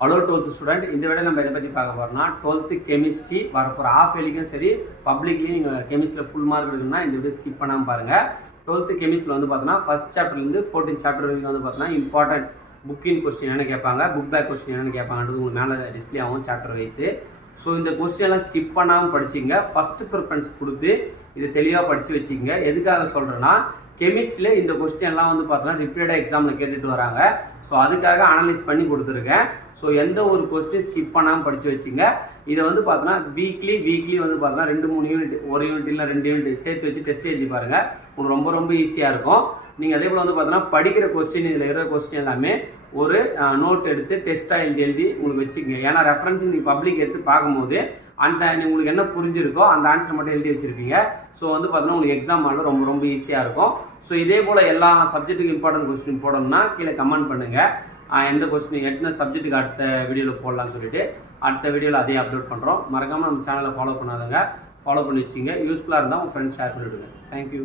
Hello 12th student, இந்த விட நம்ம எதை பற்றி பார்க்க போகிறோம்னா 12th கெமிஸ்ட்ரி வரப்போகிற ஆஃப் எலிக்கும் சரி பப்ளிக்லேயும் நீங்கள் கெமிஸ்ட்ரியில் ஃபுல் மார்க் எடுக்கணும்னா இந்த வீடியோ ஸ்கிப் பண்ணாமல் பாருங்கள். 12th கெமிஸ்ட்ரியில் வந்து பார்த்தோன்னா ஃபஸ்ட் சாப்டர்லேருந்து 14th சாப்டர் வரைக்கும் வந்து பார்த்தோன்னா இம்பார்ட்டன்ட் புக்கின் கொஸ்டின் என்னென்னு கேட்பாங்க, புக் பேக் கொஸ்டின் என்னென்னு கேட்பாங்கன்றது உங்களுக்கு மேலே டிஸ்பிளே ஆகும் சாப்டர் வைஸு. ஸோ இந்த கொஸ்டின் எல்லாம் ஸ்கிப் பண்ணாமல் படிச்சிங்க, ஃபஸ்ட்டு ப்ரிஃபரன்ஸ் கொடுத்து இதை தெளிவாக படித்து வச்சுக்கோங்க. எதுக்காக சொல்கிறேன்னா கெமிஸ்ட்ரியில் இந்த கொஸ்டின் எல்லாம் வந்து பார்த்தோன்னா ரிப்பீட்டடாக எக்ஸாமில் கேட்டுட்டு வராங்க. ஸோ அதுக்காக அனலைஸ் பண்ணி கொடுத்துருக்கேன். ஸோ எந்த ஒரு கொஸ்டின் ஸ்கிப் பண்ணாமல் படித்து வச்சுங்க. இதை வந்து பார்த்தோன்னா வீக்லி வந்து பார்த்தோன்னா 2-3 யூனிட், ஒரு யூனிட் இல்லை 2 யூனிட் சேர்த்து வச்சு டெஸ்ட் எழுதி பாருங்கள். உங்களுக்கு ரொம்ப ஈஸியாக இருக்கும். நீங்கள் அதே போல் வந்து பார்த்தோன்னா படிக்கிற கொஸ்டின், இதில் இருக்கிற கொஸ்டின் எல்லாமே ஒரு நோட் எடுத்து டெஸ்ட்டாக எழுதி உங்களுக்கு வச்சுக்கோங்க. ஏன்னா ரெஃபரன்ஸ் நீங்கள் பப்ளிக் எடுத்து பார்க்கும்போது அந்த உங்களுக்கு என்ன புரிஞ்சிருக்கோ அந்த ஆன்சர் மட்டும் எழுதி வச்சுருப்பீங்க. ஸோ வந்து பார்த்தோன்னா உங்களுக்கு எக்ஸாம் ஆனது ரொம்ப ஈஸியாக இருக்கும். ஸோ இதே போல் எல்லா சப்ஜெக்ட்டுக்கு இம்பார்ட்டன்ட் கொஸ்டின் போடணும்னா கீழே கமெண்ட் பண்ணுங்கள். எந்த கொஸ்டின் எத்தனை சப்ஜெக்ட்டுக்கு அடுத்த வீடியோவில் போடலாம்னு சொல்லிட்டு அடுத்த வீடியோவில் அதே அப்லோட் பண்ணுறோம். மறக்காமல் நம்ம சேனலை ஃபாலோ பண்ணாதங்க, ஃபாலோ பண்ணி வச்சுங்க. யூஸ்ஃபுல்லாக இருந்தால் உங்கள் ஃப்ரெண்ட்ஸ் ஷேர் பண்ணிவிடுங்க. தேங்க்யூ.